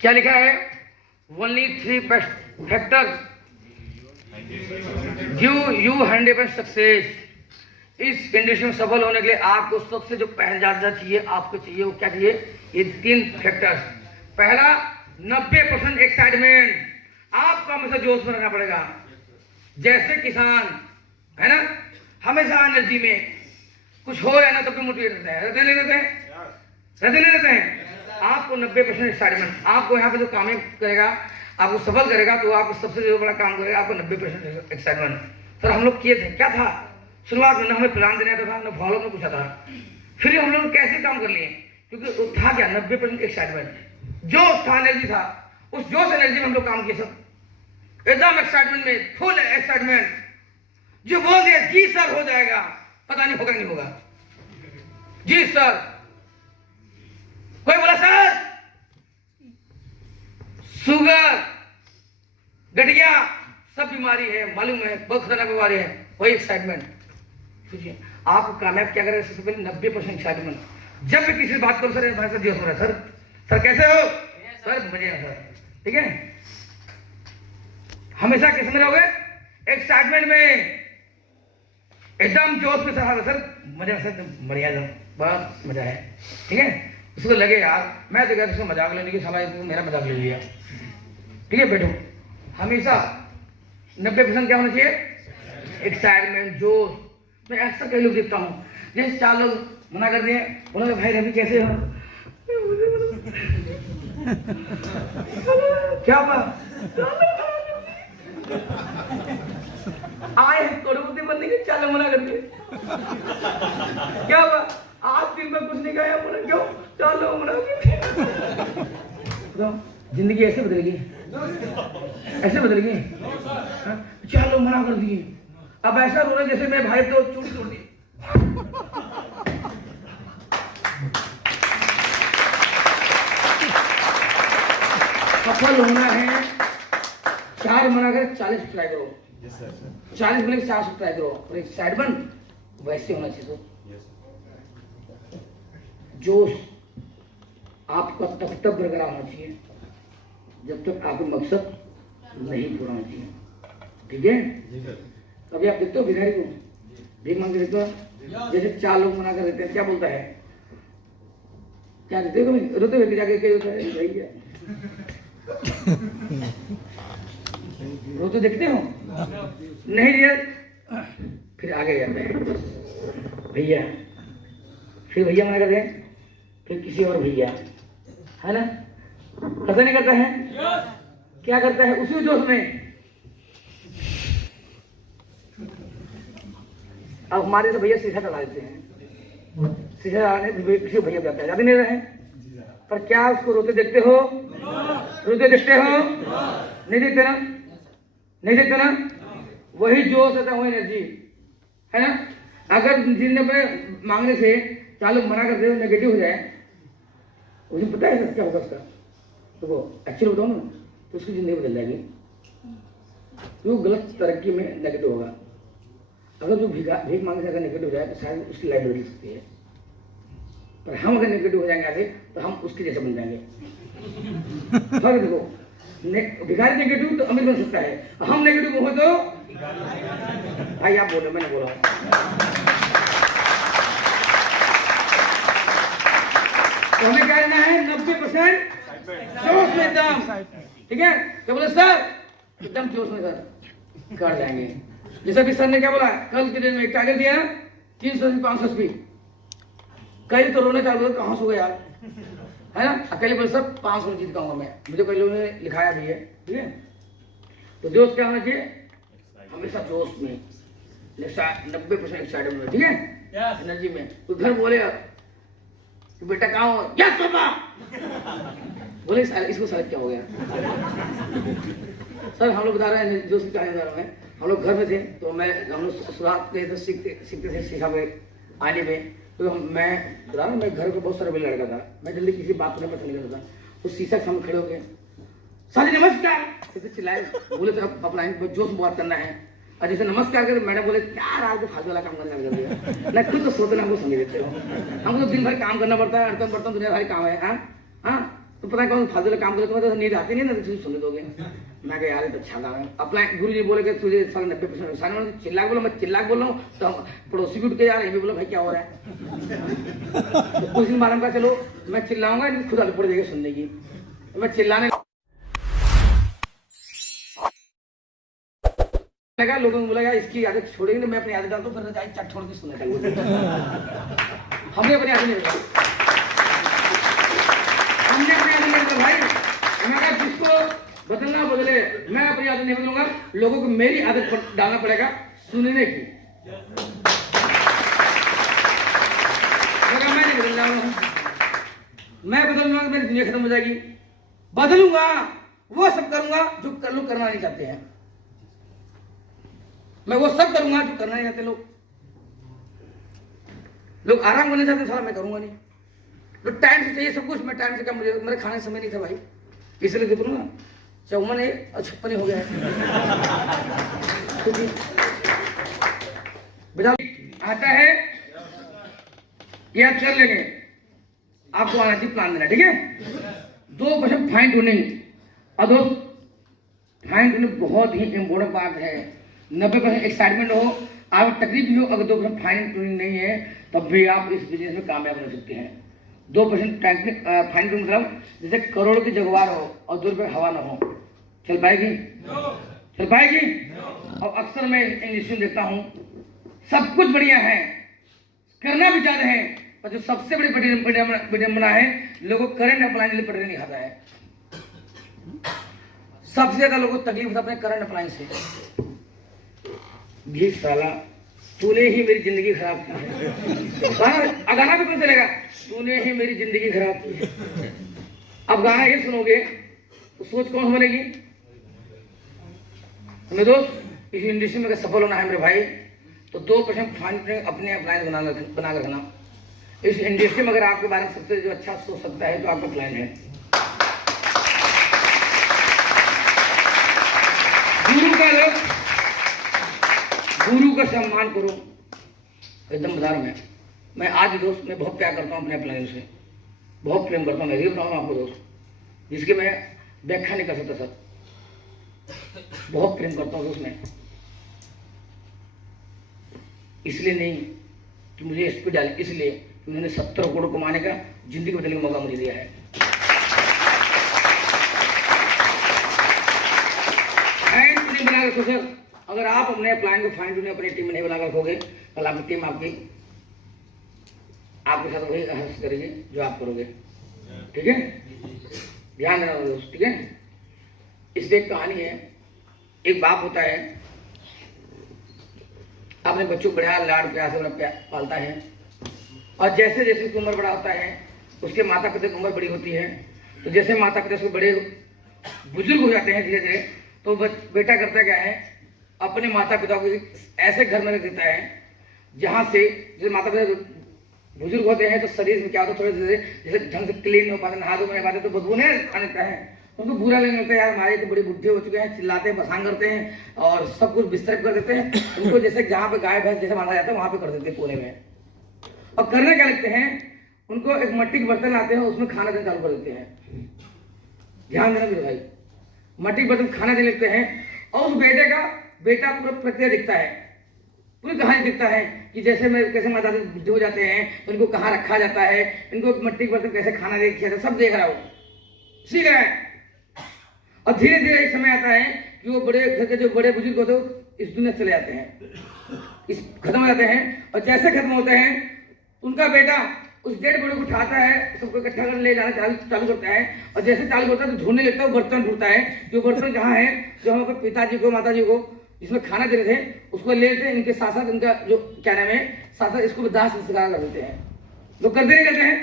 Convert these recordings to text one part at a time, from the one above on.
क्या लिखा है? Only 3 factor give you 100% success. इस कंडीशन में सफल होने के लिए आपको सबसे जो पहला चाहिए, आपको चाहिए वो क्या चाहिए? ये 3 फैक्टर्स। पहला 90% एक्साइटमेंट, आपको हमेशा जोश में रहना पड़ेगा। जैसे किसान है ना, हमेशा एनर्जी में कुछ हो या ना तो मोटिवेट रहते हैं, रहते नहीं रहते हैं। आपको 90% एक्साइटमेंट, आपको यहाँ पे जो काम करेगा, आपको सफल करेगा, तो आपको सबसे जो बड़ा काम करेगा, आपको 90% एक्साइटमेंट। सर हम लोग किए थे, क्या था शुरुआत में? ना हमें प्लान देना था, ना फॉलो में पूछा था, फिर हम लोग कैसे काम कर लिए? क्योंकि था क्या? 90% एक्साइटमेंट, जोश था, एनर्जी था। उस जोश एनर्जी में हम लोग काम किए सब, एकदम एक्साइटमेंट में, फुल एक्साइटमेंट। जो बोल दिया जी सर हो जाएगा, पता नहीं होगा नहीं होगा। जी सर, कोई बोला सर शुगर, गठिया, सब बीमारी है, मालूम है, बहुत खतरनाक बीमारी है, वही एक्साइटमेंट। सोचिए आप कामयाब क्या करें? सबसे पहले 90% एक्साइटमेंट। जब भी किसी बात करो सर भाई सर जी हो रहा है, सर कैसे हो? सर मजे हैं सर, ठीक है। हमेशा किस में रहोगे? एक्साइटमेंट में, एकदम जोश में। सर मजा, सर बढ़िया, बहुत मजा है, ठीक है। उसको लगे यार मैं तो क्या उसको मजाक लेने की सलाह, मेरा मजाक ले लिया, ठीक है। बैठो, हमेशा 90% क्या होना चाहिए? एक्साइटमेंट, जोश। मैं अक्सर कई लोग देखता हूँ, जैसे 4 लोग मना कर दिए, बोला भाई रवि कैसे हो? क्या हुआ? आए हैं करोड़पति बनने के, 4 लोग मना कर दिए। क्या हुआ? आज दिन में कुछ नहीं खाया, बोला क्यों? 4 लोग मना कर दिए। जिंदगी ऐसे बदलेगी, ऐसे बदलेगी। 4 लोग मना कर दिए, अब ऐसा रो रहे जैसे मैं भाई तो चूड़ी तोड़ दी। सफल होना है, 4 मना कर 40 ट्राई करो, 40 मिनट 400 ट्राई करो। और एक्साइटमेंट वैसे होना चाहिए। जोश आपका तब तक बरकरार होना चाहिए जब तक आपका मकसद नहीं पूरा होना चाहिए, ठीक है। अभी आप देखते हो भिखारी को, भीख मांगते देखते हो, जैसे 4 लोग मना कर देते हैं, क्या बोलता है? क्या देते हो? रोते हुए जाके क्या होता है? भैया रोते देखते हो? नहीं दिया, फिर आगे जाते हैं भैया, फिर भैया मना करते हैं, फिर किसी और भैया, है ना। पता नहीं करता है क्या करता है उसी जोश में। अब हमारे से भैया शीशा चला देते हैं, शीशा चलाने किसी भैया जाते हैं, जाते नहीं रहे, पर क्या उसको रोते देखते हो? रोते देखते हो? नहीं देखते ना, नहीं देखते ना। वही जोश आता है, वही एनर्जी, है ना। अगर जिंदगी में मांगने से 4 लोग मना करते हो, नेगेटिव हो जाए, उसे पता है क्या होगा उसका? तो वो एक्चुअली बताओ ना, तो उसकी जिंदगी बदल जाएगी। वो गलत तरक्की में नेगेटिव होगा। अगर जो भीख मांगने से अगर नेगेटिव हो जाए तो शायद उसकी लाइफ बदल सकती है, पर हम अगर नेगेटिव हो जाएंगे आगे तो हम उसके जैसे बन जाएंगे। फर्क देखो, भिखारी नेगेटिव तो अमीर बन सकता है, हम नेगेटिव हो तो भाई आप बोलो, मैंने बोला। तो हमें क्या करना है? 90% जोश में एकदम, ठीक है। तो बोले सर एकदम जोश में सर कर जाएंगे। जैसा भी सर ने क्या बोला, कल के दिन में एक टारगेट दिया 300 से 500 स्पीड। कई तो रोने चालू, कहाँ सो गया यार, है ना। अकेले बोले सर 500 जीत पाऊंगा मैं, मुझे कई लोगों ने लिखाया भी है, ठीक है। तो जोश क्या होना चाहिए? हमेशा जोश में, 90% एक्साइटमेंट में, ठीक है, एनर्जी में। तो घर बोले तो बेटा कहाँ हो? Yes papa. बोले इसको सर क्या हो गया? सर हम लोग बता रहे हैं, जोश की कहानी बता रहे हैं। हम लोग घर में थे, तो हम लोग शुरुआत के तो सीखते थे शीशा पे, आने में। तो मैं बता रहा हूँ, मैं घर पे बहुत सारे लड़का था, मैं जल्दी किसी बात करने पसंद नहीं करता था। तो शीशा के सामने खड़े हो गए, सर नमस्कार ऐसे चिल्लाए, बोले तो अपना जोश में बात करना है। और जैसे नमस्कार कर मैंने बोले क्या रात को फालतू वाला काम करने लग गया। मैं खुद तो सोते ना हमको समझ लेते हो, हमको तो दिन भर काम करना पड़ता है, अड़तन बर्तन दुनिया भर काम है। हाँ, तो तो पता है कौन फालतू काम करे, तुम्हें तो नींद आती नहीं ना, तो सुन दोगे। मैं कहा यार ये तो अच्छा काम है। अपना गुरु जी बोले कि तुझे 90% नुकसान है, चिल्ला बोलो, मैं चिल्ला बोल रहा हूँ, तो पड़ोसी भी उठ के यार ये भी बोलो भाई क्या हो रहा है। तो कुछ दिन बाद हम कहा चलो मैं चिल्लाऊंगा, खुद आलू पड़ जाएगी सुनने की। मैं चिल्लाने लगा, लोगों ने बोला यार इसकी आदत छोड़ेगी ना, मैं अपनी आदत डालता हूँ, फिर चट छोड़ के सुनने लगा। हमने अपनी आदत नहीं बदला, हमने अपनी आदत नहीं बदला भाई। मैं कहा जिसको बदलना बदले, मैं अपनी आदत नहीं बदलूंगा, लोगों को मेरी आदत डालना पड़ेगा सुनने की। मैं नहीं बदल रहा हूँ, मैं बदलूंगा तो मेरी दुनिया खत्म हो जाएगी। बदलूंगा वो सब करूंगा जो लोग करना नहीं चाहते हैं, मैं वो सब करूंगा जो करना नहीं चाहते लोग। लोग आराम करना चाहते हैं, सारा मैं करूंगा नहीं। तो टाइम से चाहिए सब कुछ, मैं टाइम से कम, मुझे मेरे खाने समय नहीं था भाई, इसलिए देखो ना 54 है और 56 हो गया है। बेटा आता है याद कर लेंगे, आपको आना चाहिए प्लान देना, ठीक है। 2% फाइन ट्यूनिंग, और दोस्त फाइन ट्यूनिंग बहुत ही इंपॉर्टेंट पार्ट है। 90% एक्साइटमेंट हो, आप तकलीफ भी हो, अगर 2% फाइन ट्यूनिंग नहीं है तब भी आप इस बिजनेस में कामयाब हो सकते हैं। 2% फाइन ट्यूनिंग मतलब जैसे करोड़ की जगवार हो और 2 रुपये हवा ना हो, चल पाएगी? चल पाएगी? और अक्सर मैं इंडस्ट्री देखता हूँ सब कुछ बढ़िया है, करना भी चाहते हैं, और जो सबसे बड़ी विडंबना है, लोगों को करंट अप्लायंस के लिए पटरी नहीं खाता है। सबसे ज्यादा लोगों को तकलीफ होता है अपने करंट अप्लायंस से। भी साला तूने ही मेरी जिंदगी खराब की है, गाना भी कौन चलेगा, तूने ही मेरी जिंदगी खराब की है। अब गाना ये सुनोगे तो सोच कौन बनेगी? मेरे दोस्त इस इंडस्ट्री में अगर सफल होना है मेरे भाई, तो 2% फाइन अपने अप्लायंस बना कर रखना। इस इंडस्ट्री में अगर आपके बारे में सबसे जो अच्छा सोच सकता है तो आपका प्लान है। गुरु का सम्मान करो, एकदम बता रहा हूं मैं आज दोस्त मैं बहुत प्यार करता हूँ अपने प्लान से, बहुत प्रेम करता हूँ। मैं बताऊँ आपको दोस्त, जिसके मैं व्याख्या नहीं कर सकता सर, बहुत प्रेम करता हूँ दोस्त मैं। इसलिए नहीं कि मुझे इस पर डाल, इसलिए कि उन्होंने 70 करोड़ कमाने का जिंदगी बदलने का मौका मुझे दिया है। बना रखो सर, अगर आप अपने प्लान को फाइन ट्यूनिंग अपनी टीम में नहीं बना रखोगे, कल आपकी टीम आपके साथ वही हर्ष करेगी जो आप करोगे, ठीक है। ध्यान देना दोस्त, ठीक है। इसमें एक कहानी है, एक बाप होता है, अपने बच्चों को बड़ा लाड प्यार से पालता है, और जैसे जैसे उसकी उम्र बड़ा होता है, उसके माता पिता की उम्र बड़ी होती है, तो जैसे माता पिता उसको बड़े बुजुर्ग हो जाते हैं धीरे धीरे, तो बेटा करता क्या है, अपने माता पिता को ऐसे घर में रख देता है जहाँ से जैसे माता पिता बुजुर्ग होते हैं तो शरीर में क्या होता है, थोड़े जैसे ढंग से क्लीन हो पाते, नहा धो नहीं पाते, तो बदबू नहीं आने लगता है, उनको बुरा लगने लगता है, यार हमारे तो बड़ी बुढ़े हो चुके हैं, चिल्लाते हैं, परेशान करते हैं और सब कुछ बिस्तर कर देते हैं। उनको जैसे जहाँ पे गाय भैंस जैसे माना जाता है वहां पे कर देते हैं कोने में, और करने क्या लगते हैं, उनको एक मट्टी के बर्तन लाते हैं, उसमें खाना देना चालू कर देते हैं। ध्यान देना मेरे भाई, मट्टी के बर्तन खाना देने लगते हैं, और उस बेटा पूरा प्रक्रिया दिखता है, पूरी कहानी दिखता है कि जैसे मैं कैसे माता बुद्धि हो जाते हैं, इनको कहाँ रखा जाता है, इनको मट्टी के बर्तन कैसे खाना दे किया जाता है, सब देख रहा हूँ, सीख रहा है। और धीरे धीरे एक समय आता है कि वो बड़े घर के जो बड़े बुजुर्ग होते हैं इस दुनिया से चले जाते हैं, इस खत्म हो जाते हैं, और जैसे खत्म होते हैं उनका बेटा उस डेड बॉडी को उठाता है, सबको इकट्ठा कर ले जाना चालू करता है, और जैसे चालू करता है तो ढूंढने लगता है, वो बर्तन ढूंढता है, जो बर्तन कहाँ है, जो हम अपने पिताजी को माताजी को जिसमें खाना दे रहे थे उसको ले लेते हैं, इनके साथ साथ इनका जो क्या नाम है साथ साथ इसको दाह संस्कार कर देते हैं। लोग करते नहीं करते हैं,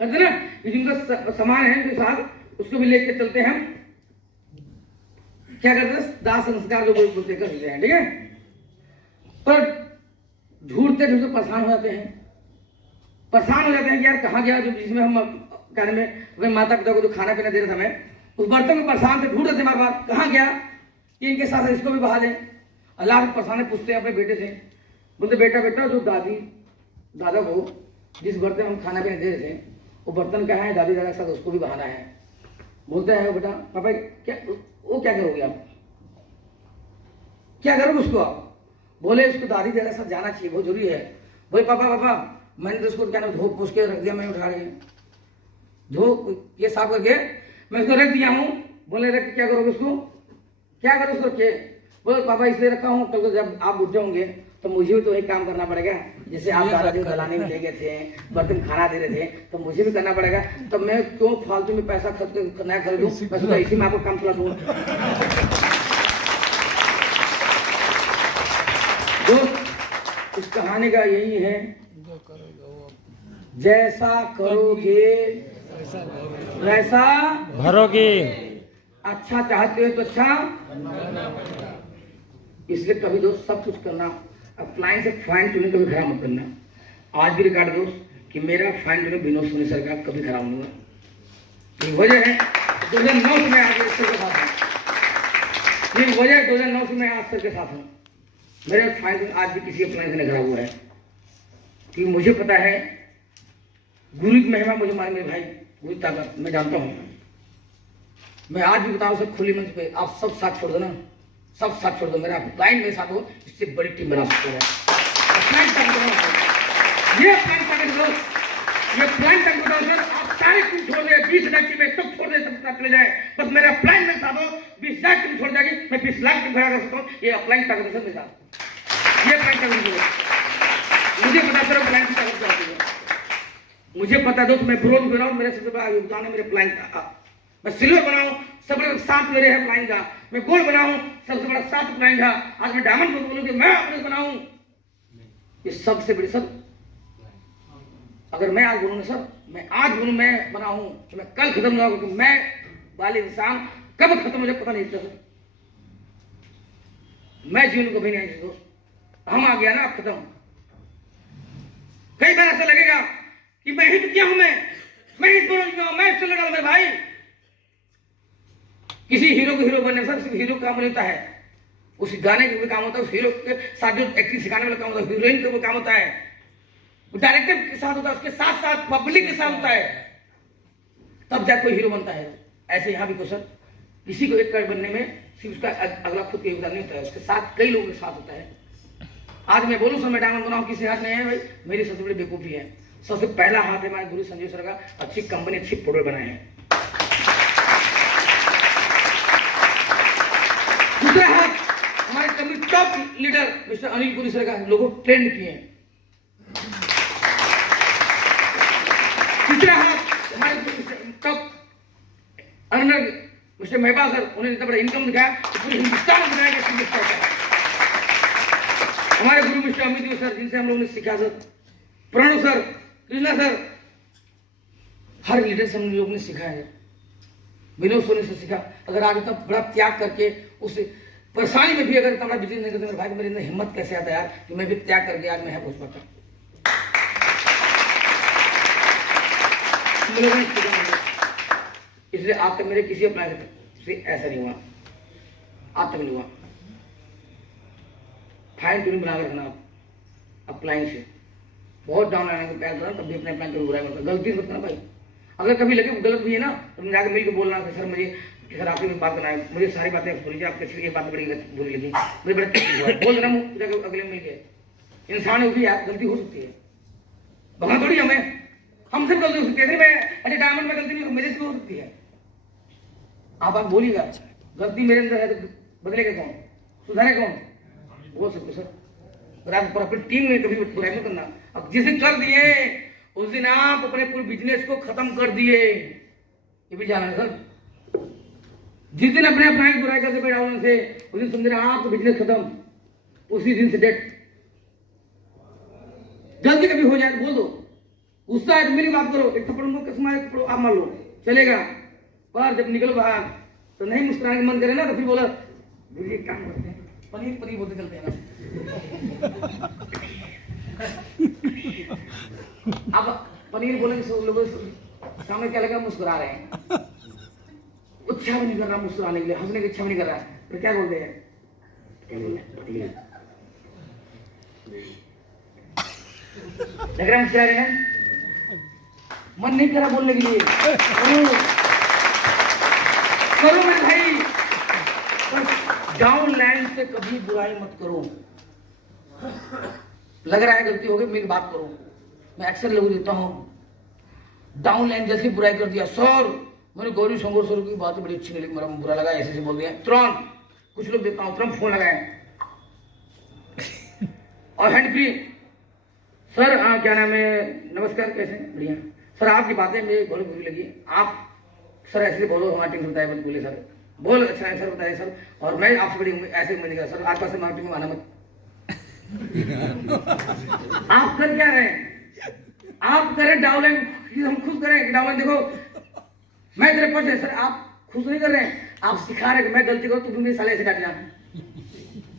करते ना, जिनका सामान है उनके साथ उसको भी लेके चलते हैं, हम क्या करते हैं, दाह संस्कार जो बोलते कर देते हैं, ठीक है। पर ढूंढते ढूंढते परेशान हो जाते हैं कि यार कहाँ गया जो जिसमें हम क्या नाम है अपने माता पिता को जो खाना पीना दे रहे थे हमें, उस बर्तन में परेशान थे, ढूंढ रहे थे हमारे पास, कहाँ गया कि इनके साथ इसको भी बहा लें। अल्लाह को परेशान पूछते हैं अपने बेटे से, बोलते बेटा जो दादा को जिस बर्तन में हम खाना पीना दे रहे थे वो बर्तन कहाँ है, दादी दादा के साथ उसको भी बहाना है। बोलता है बेटा पापा क्या, वो क्या करोगे आप, क्या करोगे उसको आप? बोले उसको दादी दादा के साथ जाना चाहिए, बहुत जरूरी है। बोले पापा पापा मैंने तो उसको क्या ना धो पोछ के रख दिया, मैंने उठा के धो ये साफ करके मैं उसको रख दिया हूँ। बोले रख के क्या करोगे उसको, क्या करोगे उसको के? बोले पापा इसलिए रखा हूँ कल को जब आप बुढ़े होंगे तो मुझे भी तो वही काम करना पड़ेगा, जैसे आप दादाजी दलाने में ले गए थे, बर्तन खाना दे रहे थे, तो मुझे भी करना पड़ेगा। तो मैं क्यों फालतू में पैसा खर्च नया खरीदूं, मैं सोचा इसी में आपको काम चला दूँ। दोस्त इस कहानी का यही है, जैसा करोगे वैसा भरोगे। अच्छा चाहते हो तो अच्छा, इसलिए कभी दोस्त सब कुछ करना, अप्लायंस से फाइन टूने कभी खराब मत करना। आज भी रिकॉर्ड दोस्त कि मेरा फाइन टूने विनोद सोनी सर का कभी खराब नहीं हुआ। ये वजह है 2009 से मैं आज सर के साथ हूँ, ये वजह 2009 से मैं आज सर के साथ हूँ। मेरा फाइन टून आज भी किसी अप्लायंस ने खराब हुआ है, क्योंकि मुझे पता है गुरु की महिमा मुझे मारे मेरे भाई, गुरु ताकत मैं जानता हूँ। मैं आज भी बताऊँ सब खुली मंच पे, आप सब साथ छोड़ दो ना, सब साथ छोड़ दो, मेरा क्लाइंट मेरे साथ हो, इससे बड़ी टीम बना सकता है। ये प्लान तक बताओ सर, आप सारे टीम छोड़ दे, 20 लाख टीम सब छोड़ दे, सब साथ चले जाए, बस मेरा प्लान मेरे साथ हो, 20 लाख टीम छोड़ जाएगी, मैं 20 लाख टीम खड़ा कर सकता हूँ। ये अप्लाइंग ताकत है मेरे साथ, ये प्लान ताकत मुझे पता सर, प्लान की ताकत क्या होती है मुझे पता। दोस्त मैं ब्रोंज बना हूँ, मेरा सबसे बड़ा योगदान है मेरे प्लान का। मैं सिल्वर बनाऊं, सबसे साथ मेरे है प्लाइंग का। मैं गोल्ड बनाऊं, सबसे बड़ा साथ प्लाइंग का। आज मैं डायमंड को बोलूं कि मैं अपने बनाऊं, ये सबसे बड़ी सब। अगर मैं आज बोलूं ना सर, मैं आज बोलूं मैं बनाऊं, तो मैं कल खत्म ना हो, क्योंकि मैं वाले इंसान कब खत्म मुझे पता नहीं चलता। मैं जीवन को भी नहीं दोस्त, हम आ गया ना आप खत्म। कई बार ऐसा लगेगा कि मैं ही तो क्या हूं, मैं इस ब्रोंज में हूं, मैं इससे लड़ा मेरे भाई। किसी हीरो को हीरो बनने से सिर्फ हीरो काम नहीं होता है, उस गाने का भी काम होता है, उस हीरो के साथ जो एक्टिंग सिखाने वाला काम होता है, हीरोइन का भी काम होता है, डायरेक्टर के साथ होता है, उसके साथ साथ पब्लिक के साथ होता है, तब जाकर कोई हीरो बनता है। ऐसे यहाँ भी तो सर, किसी को एक बनने में सिर्फ उसका अगला खुद का योगदान नहीं होता है, उसके साथ कई लोगों के साथ होता है। आज मैं बोलूँ सर मैं डायमंड बनाऊँ, किसी हाथ नहीं है भाई, मेरी सबसे बड़ी बेवकूफी है। सबसे पहला हाथ है हमारे गुरु संजीव सर का, अच्छी कंपनी अच्छी प्रोडक्ट बनाए हैं। दूसरा हाथ हमारे company top leader mister Anil Puri sir का, लोगों को ट्रेंड किए हैं। तीसरा हाथ हमारे टॉप अर्नर मिस्टर मेहबा सर, उन्होंने इतना बड़ा इनकम दिखाया पूरे हिंदुस्तान में बनाया। हमारे गुरु मिस्टर अमित सर, जिनसे हम लोगों ने सीखा sir, Pranav sir, Krishna sir, हर लीडर से हम लोगों ने सीखा है। विनोद सोनी से सीखा। अगर आज इतना बड़ा त्याग करके उस परेशानी में भी अगर इतना बड़ा बिजनेस नहीं करते मेरे भाई, मेरे अंदर हिम्मत कैसे आता यार कि मैं भी त्याग करके आज मैं यहाँ पहुंच पाता। इसलिए आप तक मेरे किसी अप्लाई से ऐसा नहीं हुआ, आप तक नहीं हुआ। फाइन ट्यूनिंग बना के रखना आप अप्लाइंग से, बहुत डाउन आने को प्यार करना, तब भी अपने प्लान को बुराई मत करना, गलती मत करना भाई। अगर कभी लगे गलत भी है ना, तो जाकर मिल के बोलना कि सर मुझे सर आपकी बात करना है, मुझे सारी बातें बोली, आप किसी एक बात बड़ी बुरी लगी, मुझे बड़ा बोल देना मुँह अगले मिल के। इंसान होगी यार, गलती हो सकती है, भगवान थोड़ी हमें, हम सब गलती हो सकती है। मैं अच्छा डायमंड में गलती नहीं, मेरे से हो सकती है। आप बोलिएगा गलती मेरे अंदर है तो बदलेगा कौन, सुधारे कौन, वो सकते सर। पर अपनी टीम में कभी बुराई मत करना। अब जिस दिन कर दिए उस दिन आप अपने पूरे बिजनेस को खत्म कर दिए, ये भी जाना है सर। जिस दिन अपने अपना बुराई करके बैठा से उस दिन समझना आपका बिजनेस खत्म, उसी दिन से डेट। गलती कभी हो जाए तो बोल दो, गुस्सा है तो मेरी बात करो, एक थप्पड़ उनको कसम एक थप्पड़ आप मार लो, चलेगा। पर जब निकलो बाहर तो नहीं मुस्कुराने का मन करे ना, तो फिर बोला ये काम करते हैं, पनीर पनीर बोलते चलते हैं ना। अब पनीर बोलेंगे सब लोगों सामने क्या लगा, मुस्कुरा रहे हैं, इच्छा भी नहीं कर रहा मुस्कुराने के लिए, हंसने की इच्छा भी नहीं कर रहा है, तो क्या बोलते हैं, लग रहा है मुस्कुरा रहे हैं। मन नहीं करा बोलने के लिए। करो मेरे भाई, पर डाउन लाइन से कभी बुराई मत करो। लग रहा है गलती हो गई, मेरी बात करो, मैं अक्सर लोगों देता हूँ। डाउन लाइन जैसे बुराई कर दिया, सर मैंने गौरी शंकर सर की बात बड़ी अच्छी नहीं लगी, मेरा बुरा लगा, ऐसे बोल दिया तुरंत। कुछ लोग देता हूँ तुरंत फोन लगाए और हैंड फ्री, सर क्या नाम है, नमस्कार, कैसे, बढ़िया सर, आपकी बातें मुझे बड़ी बुरी लगी, आप सर ऐसे बोलो, हमारा टीम बताए मत बोले सर, बोल अच्छा है सर, बताइए सर, और मैं आपसे बड़ी ऐसे उम्मीद नहीं कर सर, आपका हमारी टीम में आना मत। आप कर क्या रहे हैं? आप करें डाउनलाइन, हम खुश करें डाउनलाइन, देखो मैं तेरे पास है सर, आप खुश नहीं कर रहे हैं, आप सिखा रहे हैं मैं गलती करूँ तू भी मेरे साले ऐसे काटना।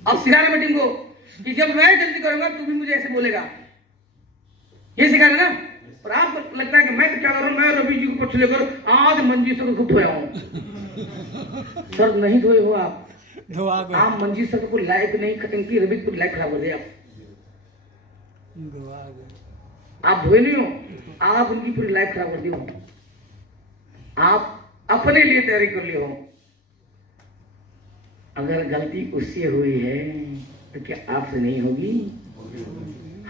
आप सिखा रहे हैं टीम को कि जब मैं गलती करूंगा तू भी मुझे ऐसे बोलेगा, ये सिखा रहे ना। और आपको लगता है कि मैं क्या कर रहा हूँ, मैं रवि जी को पक्ष लेकर आज मंजी सर को खूब धोया हूँ। सर नहीं धोए हो आप मंजी सर को लाइक नहीं, कटंकी रवि को लाइक खराब हो गए आप धोए नहीं हो, आप उनकी पूरी लाइफ खराब कर दी हो, आप अपने लिए तैयारी कर ली हो। अगर गलती उससे हुई है तो क्या आपसे नहीं होगी?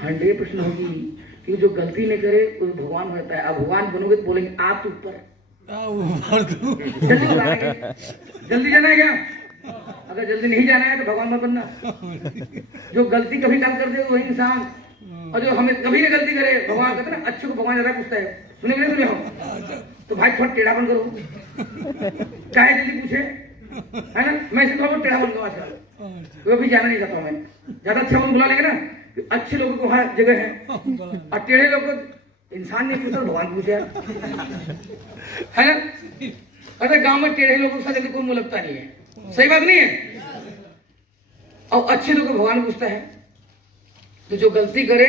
100% होगी, क्योंकि जो गलती नहीं करे वो भगवान होता है। आप भगवान बनोगे तो बोलेंगे आप तो ऊपर जल्दी जाना है क्या? अगर जल्दी नहीं जाना है तो भगवान मत बनना। जो गलती कभी कम कर दे वही इंसान, और जो हमें कभी ना गलती करे, भगवान कहते ना अच्छे को भगवान ज्यादा पूछता है, सुने नहीं सुने हो? तो भाई थोड़ा टेढ़ा बन करो, चाहे जल्दी पूछे, है ना। मैं इसे थोड़ा टेढ़ा बन करूँ आजकल, वो भी जाना नहीं चाहता मैं, ज्यादा अच्छा बुला लेंगे ना, अच्छे लोगों को हर जगह है, और टेढ़े लोग को इंसान नहीं पूछता भगवान पूछे, है ना। अरे गांव में टेढ़े लोगों के साथ जल्दी कोई मुंह लगता नहीं है, सही बात नहीं है, और अच्छे लोगों को भगवान पूछता है। तो जो गलती करे,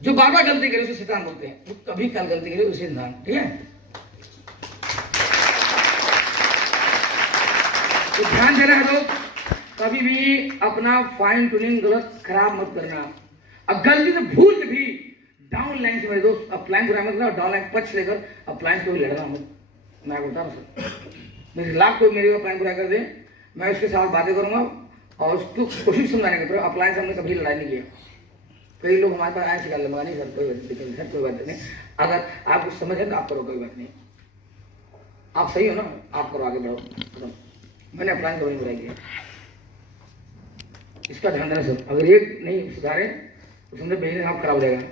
जो बार बार गलती करे उसे शैतान बोलते हैं, जो कभी कल गलती करे उसे इंसान, ठीक है। तो ध्यान देना है लोग, कभी भी अपना फाइन ट्यूनिंग गलत खराब मत करना। अब गलती से भूल के भी डाउन लाइन से, मेरे दोस्त अपलाइन बुरा मत करना, डाउन लाइन पक्ष लेकर अपलाइन को लड़ना मत। मैं बता रहा हूँ, मेरे लाख कोई मेरे अपलाइन बुरा कर दे, मैं उसके साथ बातें करूंगा और उसको कोशिश समझाने की, अपलाइन से हमने कभी लड़ाई नहीं किया। कई लोग हमारे पास आए शिकार लगा नहीं सर, कोई बात नहीं, अगर आप कुछ समझे तो आप करो, कोई बात नहीं, आप सही हो ना, आप करो, आगे बढ़ो। मैंने अपलाइन कभी बुराई किया, इसका ध्यान देना सब। अगर एक नहीं सुधारे तो समझे बिजनेस आप खराब हो जाएगा।